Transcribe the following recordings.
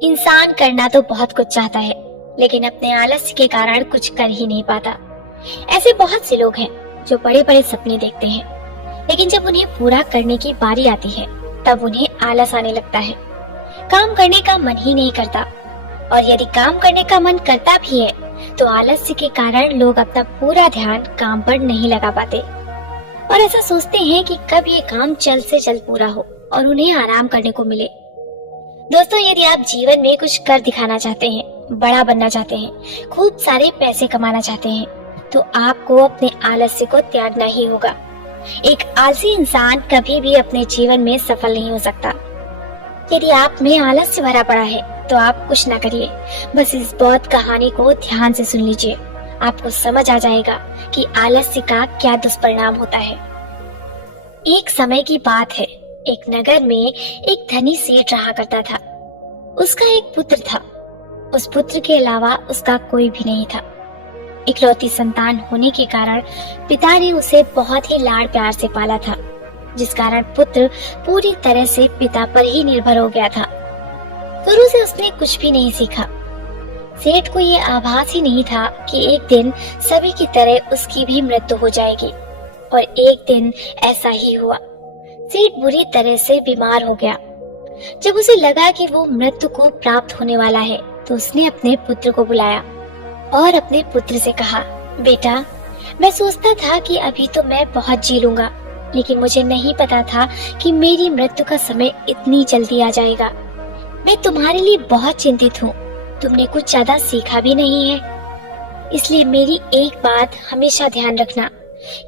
इंसान करना तो बहुत कुछ चाहता है, लेकिन अपने आलस्य के कारण कुछ कर ही नहीं पाता। ऐसे बहुत से लोग हैं जो बड़े बड़े सपने देखते हैं, लेकिन जब उन्हें पूरा करने की बारी आती है तब उन्हें आलस आने लगता है। काम करने का मन ही नहीं करता, और यदि काम करने का मन करता भी है तो आलस्य के कारण लोग अपना पूरा ध्यान काम पर नहीं लगा पाते और ऐसा सोचते हैं कि कब ये काम जल्द से जल्द पूरा हो और उन्हें आराम करने को मिले। दोस्तों, यदि आप जीवन में कुछ कर दिखाना चाहते हैं, बड़ा बनना चाहते हैं, खूब सारे पैसे कमाना चाहते हैं, तो आपको अपने आलस्य को त्यागना ही होगा। एक आलसी इंसान कभी भी अपने जीवन में सफल नहीं हो सकता। यदि आप में आलस्य भरा पड़ा है तो आप कुछ ना करिए, बस इस बहुत कहानी को ध्यान से सुन लीजिए। आपको समझ आ जाएगा कि आलस्य का क्या दुष्परिणाम होता है। एक समय की बात है, एक नगर में एक धनी सेठ रहा करता था। उसका एक पुत्र था। उस पुत्र के अलावा उसका कोई भी नहीं था। इकलौती संतान होने के कारण पिता ने उसे बहुत ही लाड़ प्यार से पाला था, जिस कारण पुत्र पूरी तरह से पिता पर ही निर्भर हो गया था। शुरू से उसने कुछ भी नहीं सीखा। सेठ को ये आभास ही नहीं था कि एक दिन सभी की तरह उसकी भी मृत्यु हो जाएगी, और एक दिन ऐसा ही हुआ। सेठ बुरी तरह से बीमार हो गया। जब उसे लगा कि वो मृत्यु को प्राप्त होने वाला है तो उसने अपने पुत्र को बुलाया और अपने पुत्र से कहा, बेटा, मैं सोचता था कि अभी तो मैं बहुत जी लूंगा, लेकिन मुझे नहीं पता था कि मेरी मृत्यु का समय इतनी जल्दी आ जाएगा। मैं तुम्हारे लिए बहुत चिंतित हूँ। तुमने कुछ ज्यादा सीखा भी नहीं है, इसलिए मेरी एक बात हमेशा ध्यान रखना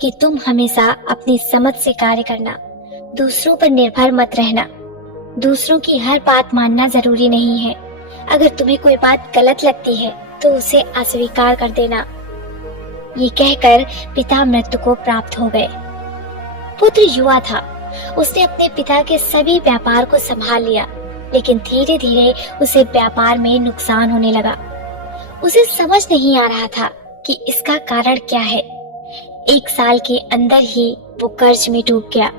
कि तुम हमेशा अपनी समझ से कार्य करना, दूसरों पर निर्भर मत रहना। दूसरों की हर बात मानना जरूरी नहीं है। अगर तुम्हें कोई बात गलत लगती है तो उसे अस्वीकार कर देना। ये कहकर पिता मृत्यु को प्राप्त हो गए। पुत्र युवा था। उसने अपने पिता के सभी व्यापार को संभाल लिया, लेकिन धीरे धीरे उसे व्यापार में नुकसान होने लगा। उसे समझ नहीं आ रहा था कि इसका कारण क्या है। एक साल के अंदर ही वो कर्ज में डूब गया।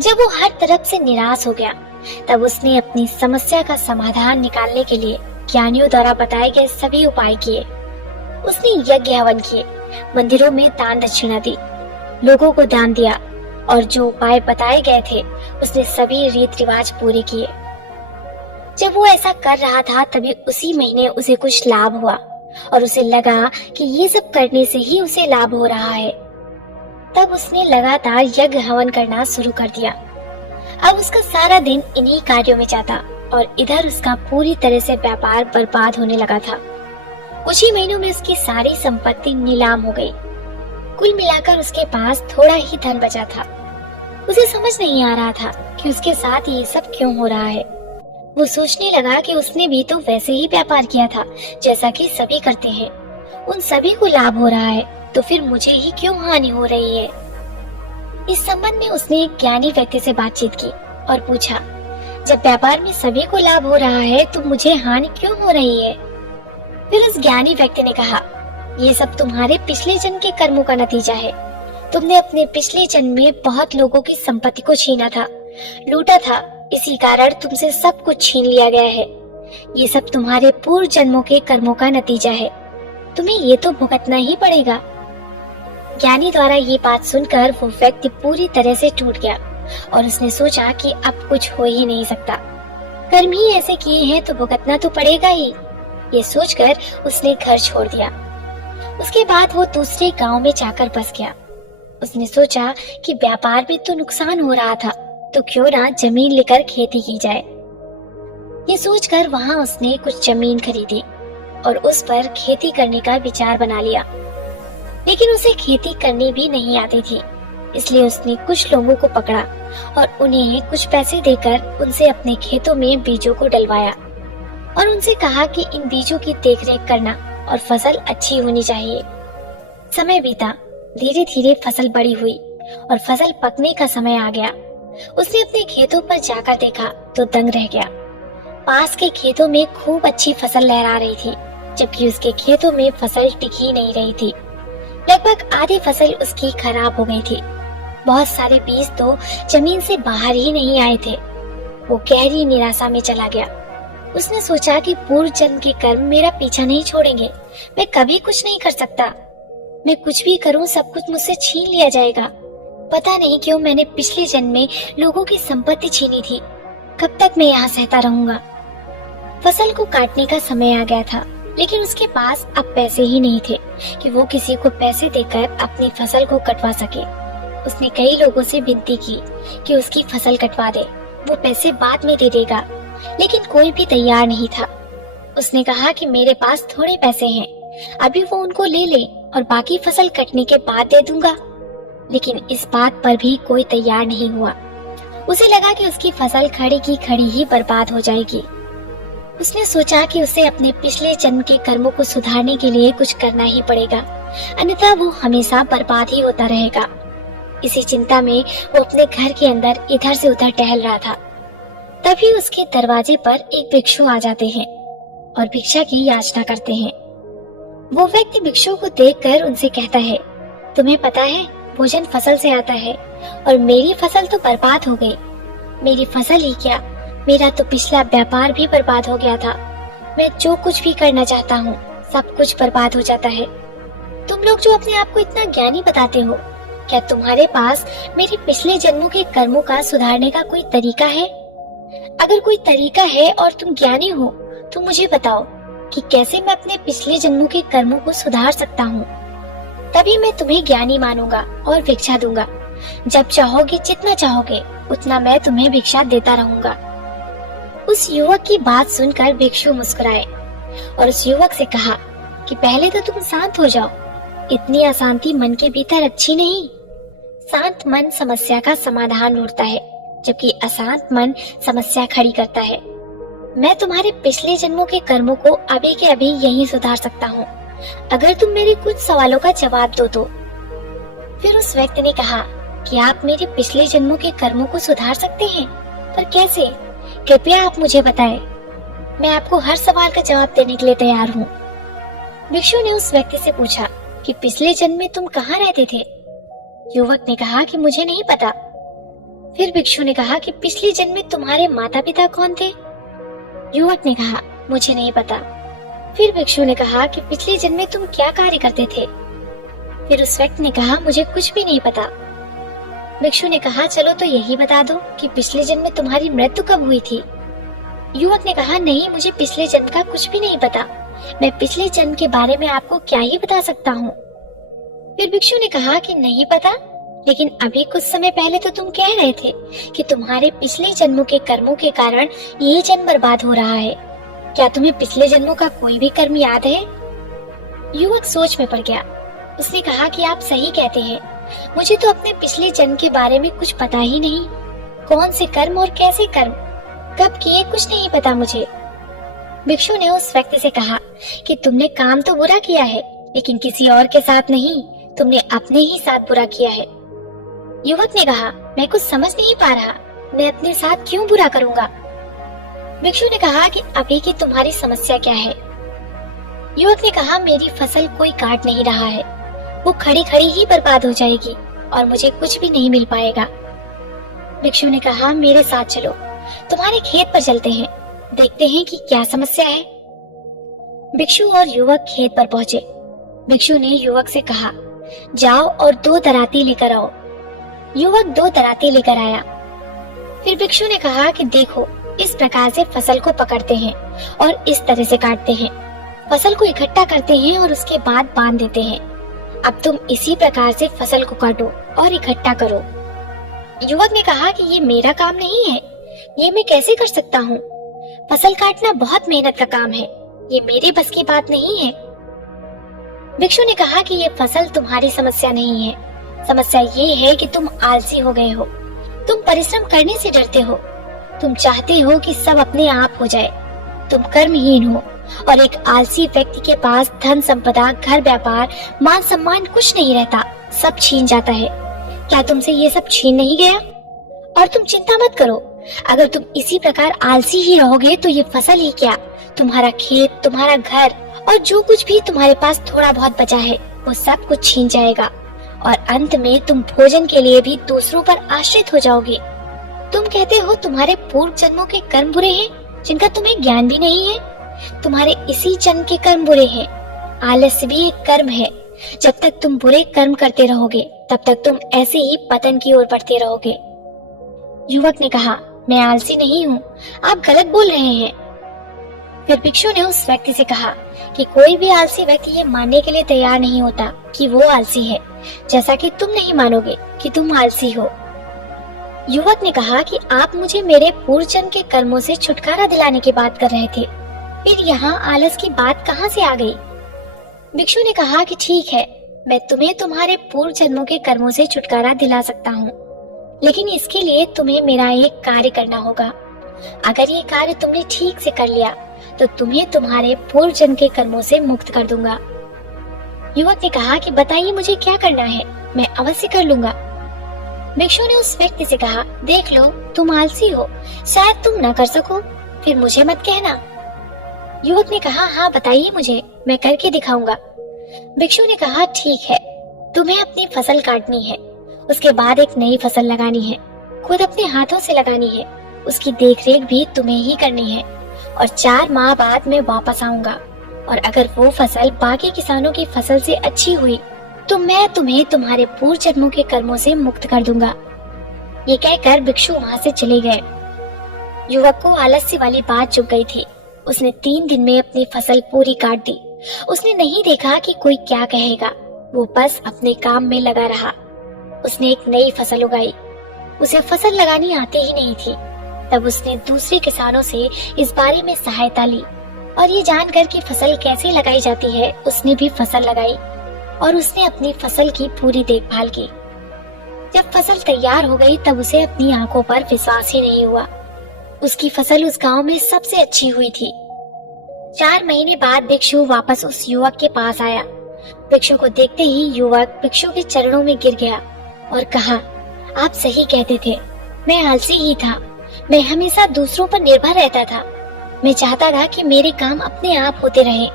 जब वो हर तरफ से निराश हो गया, तब उसने अपनी समस्या का समाधान निकालने के लिए ज्ञानियों द्वारा बताए गए सभी उपाय किए। उसने यज्ञ हवन किए, मंदिरों में दान दक्षिणा दी, लोगों को दान दिया, और जो उपाय बताए गए थे उसने सभी रीत रिवाज पूरे किए। जब वो ऐसा कर रहा था तभी उसी महीने उसे कुछ लाभ हुआ और उसे लगा कि ये सब करने से ही उसे लाभ हो रहा है। तब उसने लगातार यज्ञ हवन करना शुरू कर दिया। अब उसका सारा दिन इन्हीं कार्यों में जाता और इधर उसका पूरी तरह से व्यापार बर्बाद होने लगा था। कुछ ही महीनों में उसकी सारी संपत्ति नीलाम हो गई। कुल मिलाकर उसके पास थोड़ा ही धन बचा था। उसे समझ नहीं आ रहा था कि उसके साथ ये सब क्यों हो रहा है। वो सोचने लगा कि उसने भी तो वैसे ही व्यापार किया था जैसा कि सभी करते हैं। उन सभी को लाभ हो रहा है, तो फिर मुझे ही क्यों हानि हो रही है। इस संबंध में उसने एक ज्ञानी व्यक्ति से बातचीत की और पूछा, जब व्यापार में सभी को लाभ हो रहा है तो मुझे हानि क्यों हो रही है। फिर उस ज्ञानी व्यक्ति ने कहा, ये सब तुम्हारे पिछले जन्म के कर्मों का नतीजा है। तुमने अपने पिछले जन्म में बहुत लोगों की संपत्ति को छीना था, लूटा था, इसी कारण तुमसे सब कुछ छीन लिया गया है। ये सब तुम्हारे पूर्व जन्मों के कर्मों का नतीजा है। तुम्हें ये तो भुगतना ही पड़ेगा। ज्ञानी द्वारा ये बात सुनकर वो व्यक्ति पूरी तरह से टूट गया और उसने सोचा कि अब कुछ हो ही नहीं सकता। कर्म ही ऐसे किए हैं तो भुगतना तो पड़ेगा ही। ये सोचकर उसने घर छोड़ दिया। उसके बाद वो दूसरे गांव में जाकर बस गया। उसने सोचा कि व्यापार में तो नुकसान हो रहा था, तो क्यों ना जमीन लेकर खेती की जाए। ये सोचकर वहां उसने कुछ जमीन खरीदी और उस पर खेती करने का विचार बना लिया। लेकिन उसे खेती करनी भी नहीं आती थी, इसलिए उसने कुछ लोगों को पकड़ा और उन्हें कुछ पैसे देकर उनसे अपने खेतों में बीजों को डलवाया और उनसे कहा कि इन बीजों की देखरेख करना और फसल अच्छी होनी चाहिए। समय बीता, धीरे धीरे फसल बड़ी हुई और फसल पकने का समय आ गया। उसने अपने खेतों पर जाकर देखा तो दंग रह गया। पास के खेतों में खूब अच्छी फसल लहरा रही थी, जबकि उसके खेतों में फसल टिक ही नहीं रही थी। लगभग आधी फसल उसकी खराब हो गई थी। बहुत सारे बीज तो जमीन से बाहर ही नहीं आए थे। वो गहरी निराशा में चला गया। उसने सोचा कि पूर्व जन्म के कर्म मेरा पीछा नहीं छोड़ेंगे। मैं कभी कुछ नहीं कर सकता। मैं कुछ भी करूं सब कुछ मुझसे छीन लिया जाएगा। पता नहीं क्यों मैंने पिछले जन्म में लोगों की संपत्ति छीनी थी। कब तक मैं यहाँ सहता रहूंगा। फसल को काटने का समय आ गया था, लेकिन उसके पास अब पैसे ही नहीं थे कि वो किसी को पैसे देकर अपनी फसल को कटवा सके। उसने कई लोगों से विनती की कि उसकी फसल कटवा दे, वो पैसे बाद में दे देगा, लेकिन कोई भी तैयार नहीं था। उसने कहा कि मेरे पास थोड़े पैसे हैं, अभी वो उनको ले ले और बाकी फसल कटने के बाद दे दूंगा। लेकिन इस बात पर भी कोई तैयार नहीं हुआ। उसे लगा कि उसकी फसल खड़ी की खड़ी ही बर्बाद हो जाएगी। उसने सोचा कि उसे अपने पिछले जन्म के कर्मों को सुधारने के लिए कुछ करना ही पड़ेगा, अन्यथा वो हमेशा बर्बाद ही होता रहेगा। इसी चिंता में वो अपने घर के अंदर इधर से उधर टहल रहा था। तभी उसके दरवाजे पर एक भिक्षु आ जाते हैं और भिक्षा की याचना करते हैं। वो व्यक्ति भिक्षु को देखकर उनसे कहता है, तुम्हें पता है भोजन फसल से आता है और मेरी फसल तो बर्बाद हो गई। मेरी फसल ही क्या, मेरा तो पिछला व्यापार भी बर्बाद हो गया था। मैं जो कुछ भी करना चाहता हूँ सब कुछ बर्बाद हो जाता है। तुम लोग जो अपने आप को इतना ज्ञानी बताते हो, क्या तुम्हारे पास मेरे पिछले जन्मों के कर्मों का सुधारने का कोई तरीका है? अगर कोई तरीका है और तुम ज्ञानी हो तो मुझे बताओ कि कैसे मैं अपने पिछले जन्मों के कर्मों को सुधार सकता हूँ। तभी मैं तुम्हें ज्ञानी मानूंगा और भिक्षा दूंगा। जब चाहोगे, जितना चाहोगे उतना मैं तुम्हें भिक्षा देता रहूंगा। उस युवक की बात सुनकर भिक्षु मुस्कुराए और उस युवक से कहा कि पहले तो तुम शांत हो जाओ। इतनी अशांति मन के भीतर अच्छी नहीं। शांत मन समस्या का समाधान ढूंढता है, जबकि अशांत मन समस्या खड़ी करता है। मैं तुम्हारे पिछले जन्मों के कर्मों को अभी के अभी यहीं सुधार सकता हूँ, अगर तुम मेरे कुछ सवालों का जवाब दो तो। फिर उस व्यक्ति ने कहा कि आप मेरे पिछले जन्मों के कर्मों को सुधार सकते हैं, पर कैसे? कृपया आप मुझे बताएं। मैं आपको हर सवाल का जवाब देने के लिए तैयार हूँ। भिक्षु ने उस व्यक्ति से पूछा कि पिछले जन्म में तुम कहाँ रहते थे? युवक ने कहा कि मुझे नहीं पता। फिर भिक्षु ने कहा कि पिछले जन्म में तुम्हारे माता पिता कौन थे? युवक ने कहा मुझे नहीं पता। फिर भिक्षु ने कहा कि पिछले जन्म में तुम क्या कार्य करते थे? फिर उस व्यक्ति ने कहा मुझे कुछ भी नहीं पता। भिक्षु ने कहा चलो तो यही बता दो कि पिछले जन्म में तुम्हारी मृत्यु कब हुई थी? युवक ने कहा नहीं, मुझे पिछले जन्म का कुछ भी नहीं पता। मैं पिछले जन्म के बारे में आपको क्या ही बता सकता हूँ। फिर भिक्षु ने कहा कि नहीं पता, लेकिन अभी कुछ समय पहले तो तुम कह रहे थे कि तुम्हारे पिछले जन्मों के कर्मों के कारण ये जन्म बर्बाद हो रहा है। क्या तुम्हें पिछले जन्मों का कोई भी कर्म याद है? युवक सोच में पड़ गया। उसने कहा कि आप सही कहते हैं, मुझे तो अपने पिछले जन्म के बारे में कुछ पता ही नहीं। कौन से कर्म और कैसे कर्म कब किए कुछ नहीं पता मुझे। भिक्षु ने उस व्यक्ति से कहा कि तुमने काम तो बुरा किया है, लेकिन किसी और के साथ नहीं, तुमने अपने ही साथ बुरा किया है। युवक ने कहा मैं कुछ समझ नहीं पा रहा, मैं अपने साथ क्यों बुरा करूंगा? भिक्षु ने कहा कि अभी की तुम्हारी समस्या क्या है? युवक ने कहा मेरी फसल कोई काट नहीं रहा है, वो खड़ी खड़ी ही बर्बाद हो जाएगी और मुझे कुछ भी नहीं मिल पाएगा। भिक्षु ने कहा मेरे साथ चलो, तुम्हारे खेत पर चलते हैं, देखते हैं कि क्या समस्या है। भिक्षु और युवक खेत पर पहुंचे। भिक्षु ने युवक से कहा जाओ और 2 दराती लेकर आओ। युवक 2 दराती लेकर आया। फिर भिक्षु ने कहा कि देखो, इस प्रकार से फसल को पकड़ते हैं और इस तरह से काटते हैं। फसल को इकट्ठा करते हैं और उसके बाद बांध देते हैं। अब तुम इसी प्रकार से फसल को काटो और इकट्ठा करो। युवक ने कहा कि ये मेरा काम नहीं है, ये मैं कैसे कर सकता हूँ? फसल काटना बहुत मेहनत का काम है, ये मेरे बस की बात नहीं है। भिक्षु ने कहा कि ये फसल तुम्हारी समस्या नहीं है, समस्या ये है कि तुम आलसी हो गए हो। तुम परिश्रम करने से डरते हो। तुम चाहते हो कि सब अपने आप हो जाए। तुम कर्महीन हो और एक आलसी व्यक्ति के पास धन संपदा, घर व्यापार, मान सम्मान कुछ नहीं रहता, सब छीन जाता है। क्या तुमसे ये सब छीन नहीं गया? और तुम चिंता मत करो, अगर तुम इसी प्रकार आलसी ही रहोगे तो ये फसल ही क्या, तुम्हारा खेत, तुम्हारा घर और जो कुछ भी तुम्हारे पास थोड़ा बहुत बचा है वो सब कुछ छीन जाएगा और अंत में तुम भोजन के लिए भी दूसरों पर आश्रित हो जाओगे। तुम कहते हो तुम्हारे पूर्व जन्मों के कर्म बुरे हैं, लेकिन मैं तुम्हें बताता हूँ कि पिछले जन्मों के कर्म तुम्हारे लिए बहुत अच्छे हैं। तुम जिनका तुम्हें ज्ञान भी नहीं है। तुम्हारे इसी जन्म के कर्म बुरे हैं। आलस्य भी एक कर्म है। जब तक तुम बुरे कर्म करते रहोगे तब तक तुम ऐसे ही पतन की ओर बढ़ते रहोगे। युवक ने कहा, मैं आलसी नहीं हूँ, आप गलत बोल रहे हैं। फिर भिक्षु ने उस व्यक्ति से कहा कि कोई भी आलसी व्यक्ति ये मानने के लिए तैयार नहीं होता कि वो आलसी है, जैसा कि तुम नहीं मानोगे कि तुम आलसी हो। युवक ने कहा कि आप मुझे मेरे पूर्व जन्म के कर्मों से छुटकारा दिलाने की बात कर रहे थे, फिर यहाँ आलस की बात कहाँ से आ गई? भिक्षु ने कहा कि ठीक है, मैं तुम्हें तुम्हारे पूर्व जन्मों के कर्मों से छुटकारा दिला सकता हूँ, लेकिन इसके लिए तुम्हें मेरा एक कार्य करना होगा। अगर ये कार्य तुमने ठीक से कर लिया तो तुम्हें तुम्हारे पूर्व जन्म के कर्मों से मुक्त कर दूंगा। युवक ने कहा कि बताइए मुझे क्या करना है, मैं अवश्य कर लूंगा। भिक्षु ने उस व्यक्ति से कहा, देख लो तुम आलसी हो, शायद तुम न कर सको, फिर मुझे मत कहना। युवक ने कहा, हाँ बताइए मुझे, मैं करके दिखाऊंगा। भिक्षु ने कहा, ठीक है, तुम्हें अपनी फसल काटनी है, उसके बाद एक नई फसल लगानी है, खुद अपने हाथों से लगानी है, उसकी देखरेख भी तुम्हें ही करनी है, और 4 माह बाद मैं वापस आऊंगा, और अगर वो फसल बाकी किसानों की फसल से अच्छी हुई तो मैं तुम्हें तुम्हारे पूर्व जन्मों के कर्मों से मुक्त कर दूंगा। ये कहकर भिक्षु वहाँ से चले गए। युवक को आलस्य वाली बात चुभ गई थी। उसने 3 दिन में अपनी फसल पूरी काट दी। उसने नहीं देखा कि कोई क्या कहेगा, वो बस अपने काम में लगा रहा। उसने एक नई फसल उगाई। उसे फसल लगानी आती ही नहीं थी। तब उसने दूसरे किसानों से इस बारे में सहायता ली, और ये जानकर कि फसल कैसे लगाई जाती है, उसने भी फसल लगाई और उसने अपनी फसल की पूरी देखभाल की। जब फसल तैयार हो गई तब उसे अपनी आंखों पर विश्वास ही नहीं हुआ। उसकी फसल उस गांव में सबसे अच्छी हुई थी। 4 महीने बाद भिक्षु वापस उस युवक के पास आया। भिक्षु को देखते ही युवक भिक्षु के चरणों में गिर गया और कहा, आप सही कहते थे, मैं आलसी ही था। मैं हमेशा दूसरों पर निर्भर रहता था। मैं चाहता था कि मेरे काम अपने आप होते रहें।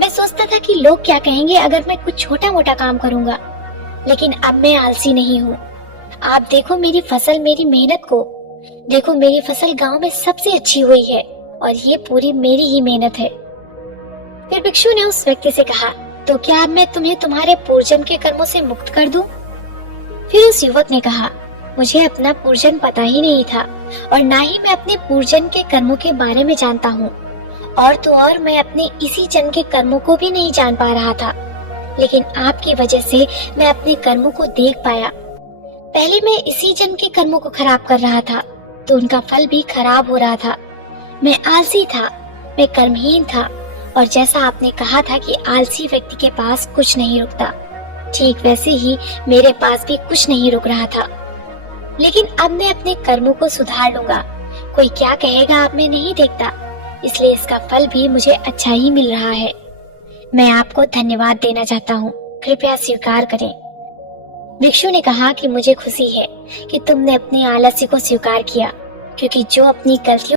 मैं सोचता था कि लोग क्या कहेंगे अगर मैं कुछ छोटा मोटा काम करूंगा, लेकिन अब मैं आलसी नहीं हूँ। आप देखो मेरी फसल, मेरी मेहनत को देखो। मेरी फसल गांव में सबसे अच्छी हुई है और ये पूरी मेरी ही मेहनत है। फिर भिक्षु ने उस व्यक्ति से कहा, तो क्या अब मैं तुम्हें तुम्हारे पूर्वजन्म के कर्मों से मुक्त कर दूं? फिर उस युवक ने कहा, मुझे अपना पूर्वजन्म पता ही नहीं था और ना ही मैं अपने पूर्वजन्म के कर्मों के बारे में जानता हूँ, और तो और मैं अपने इसी जन्म के कर्मों को भी नहीं जान पा रहा था। लेकिन आपकी वजह से मैं अपने कर्मों को देख पाया। पहले मैं इसी जन्म के कर्मों को खराब कर रहा था तो उनका फल भी खराब हो रहा था। मैं आलसी था, मैं कर्महीन था, और जैसा आपने कहा था कि आलसी व्यक्ति के पास कुछ नहीं रुकता, ठीक वैसे ही मेरे पास भी कुछ नहीं रुक रहा था। लेकिन अब मैं अपने कर्मों को सुधार लूंगा। कोई क्या कहेगा अब मैं नहीं देखता, इसलिए इसका फल भी मुझे अच्छा ही मिल रहा है। मैं आपको धन्यवाद देना चाहता हूँ, कृपया स्वीकार करें। भिक्षु ने कहा कि मुझे खुशी है कि तुमने अपने आलस्य को स्वीकार किया, क्योंकि जो अपनी गलतियों